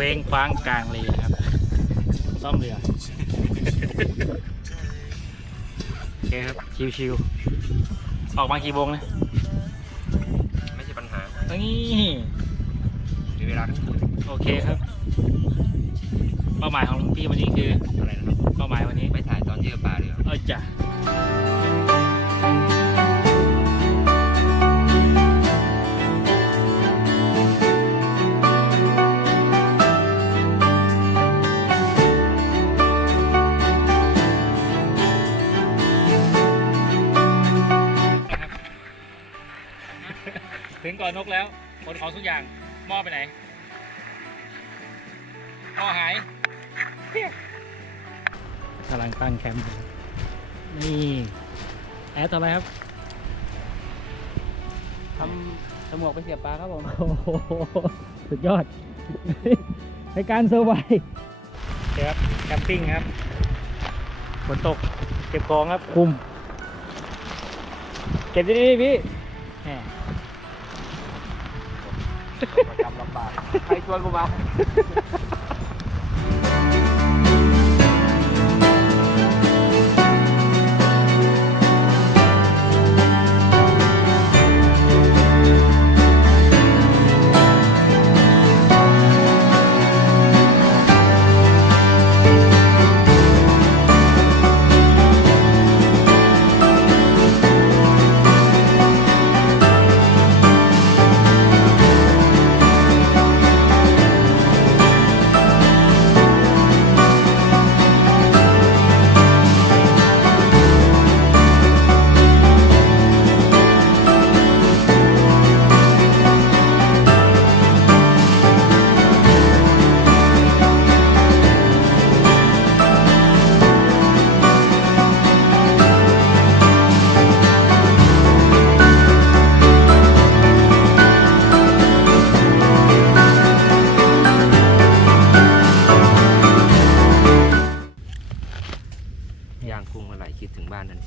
นี้เคว้งคว้างกลางเลยนะครับ ซ่อมเรือ โอเคครับ ชิวๆออกมากี่โมงนะไม่ใช่ปัญหานี่มีเวลาทั้งคืนโอเคครับ เป้าหมายของพี่วันนี้คืออะไรนะครับเป้าหมายวันนี้ไม่ถ่ายตอนเยื่อปลาเลยเหรอเออจ้ะ ถึงก่อนนกแล้วขนของทุกอย่างหม้อไปไหนหม้อหายกำลังตั้งแคมป์อยู่นี่แอดทำอะไรครับทำสมวกไปเสียบปลาครับผมโอ้โหสุดยอด ในการเซอร์ไวฟ์ครับแคมปิ้งครับฝนตกเก็บของครับคุม เก็บดีๆพี่แหม จำลำบาก ใครชวนกูมา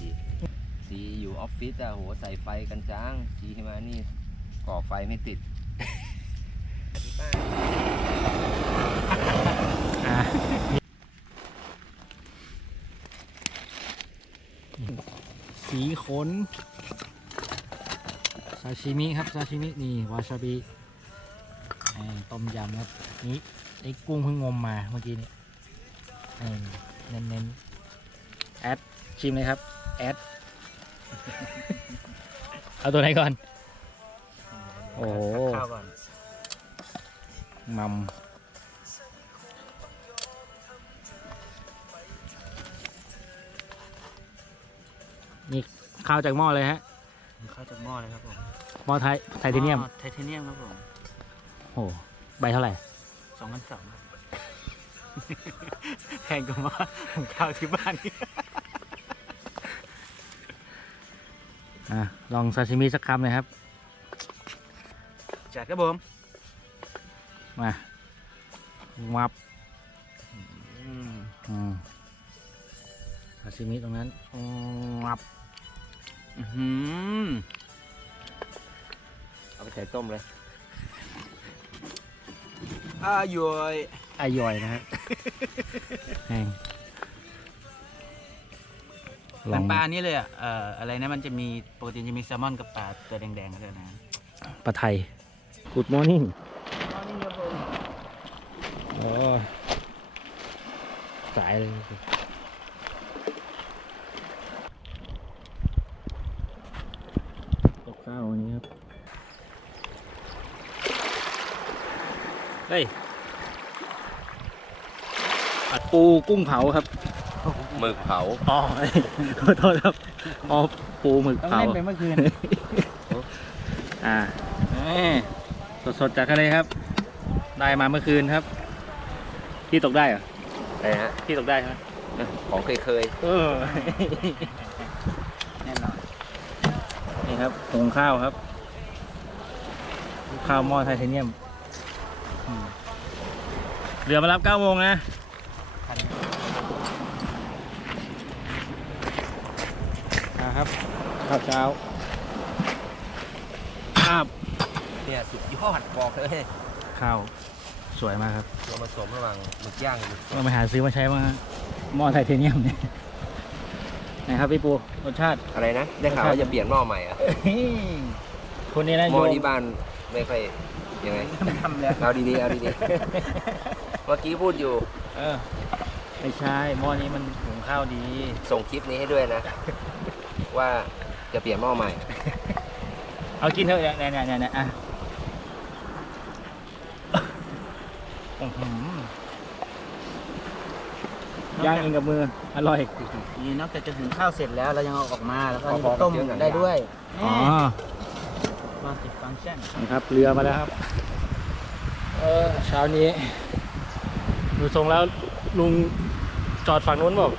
ทีสีอยู่ออฟฟิศอะโหใส่ไฟกันจ้างสีที่มานี่ก่อไฟไม่ติดสีขนซาชิมิครับซาชิมินี่วาซาบิต้มยำครับนี่ไอ้กุ้งเพิ่งงมมาเมื่อกี้นี่เออเน้นๆแอดชิมเลยครับ แอด เอาตัวไหนก่อน โอ้โห ข้าวก่อนมัมนี่ข้าวจากหม้อเลยฮะ ข้าวจากหม้อเลยครับผมหม้อไทยไทเทเนียมไทเทเนียมครับผมโอ้โหใบเท่าไหร่ สองพันสองแพงกว่ามาข้าวที่บ้าน อะลองซาชิมิสักคำเลยครับ จัดครับผม มาวับอืมอืมซาชิมิตรงนั้นวับอื้อหือเอาไปใส่ต้มเลยอายุยอายอยนะฮะแห้ง ลมัอนงปลาอันนี้เลยอะเอ่ออะไรนะมันจะมีปกติจะมีแซลมอนกับปลาตัวแดงๆเลยนะปลาไทย Good morning โอ้สายเลย ตกข้าววันนี้ครับ เฮ้ยผัดปูกุ้งเผาครับ หมึกเผาอ๋อขอโทษครับอ๋อปูหมึกต้องเผาเล่นไปเมื่อคืนอ่าสดสดๆจากทะเลครับ ได้มาเมื่อคืนครับพี่ตกได้เหรออะไรฮะพี่ตกได้ใช่ไหมของเคยเคยเออแน่นอนนี่ครับหุงข้าวครับ ข้าวหม้อไทเทเนียมอืมเรือมารับ9โมงนะอ่า ครับข้าวเช้าครับเนี่ยสุดยอดบอกเลยข้าวสวยมากครับตัวผสมระหว่างหมึกย่างกับหมึกสเราดไปหาซื้อมาใช้มาหม้อไทเทเนียมเนี่ยนะครับพี่ปูรสชาติ อะไรนะ ได้ข่าวว่าจะเปลี่ยนหม้อใหม่อะคนนี้นะหม้อโยที่บ้านไม่ค่อยยังไงทำแล้ว เอาดีๆเอาดีๆเมื่อกี้พูดอยู่เออ ไม่ใช่หม้อนี้มันหุงข้าวดี ส่งคลิปนี้ให้ด้วยนะ ว่าจะเปลี่ยนหม้อใหม่ เอากินเถอะเนี่ยเนี่ยเนี่ยเนี่ยอะอื้อหือย่างเองกับมือ อร่อย นี่นอกจากจะหุงข้าวเสร็จแล้วเรายังเอาออกมาแล้วก็พอๆกับต้มเรื่องหนังได้ด้วยอ๋อ มาติดฟังก์ชันนะครับเรือมาแล้วครับ เออเช้านี้ ดูทรงแล้วลุงจอดฝั่งนู้นบอก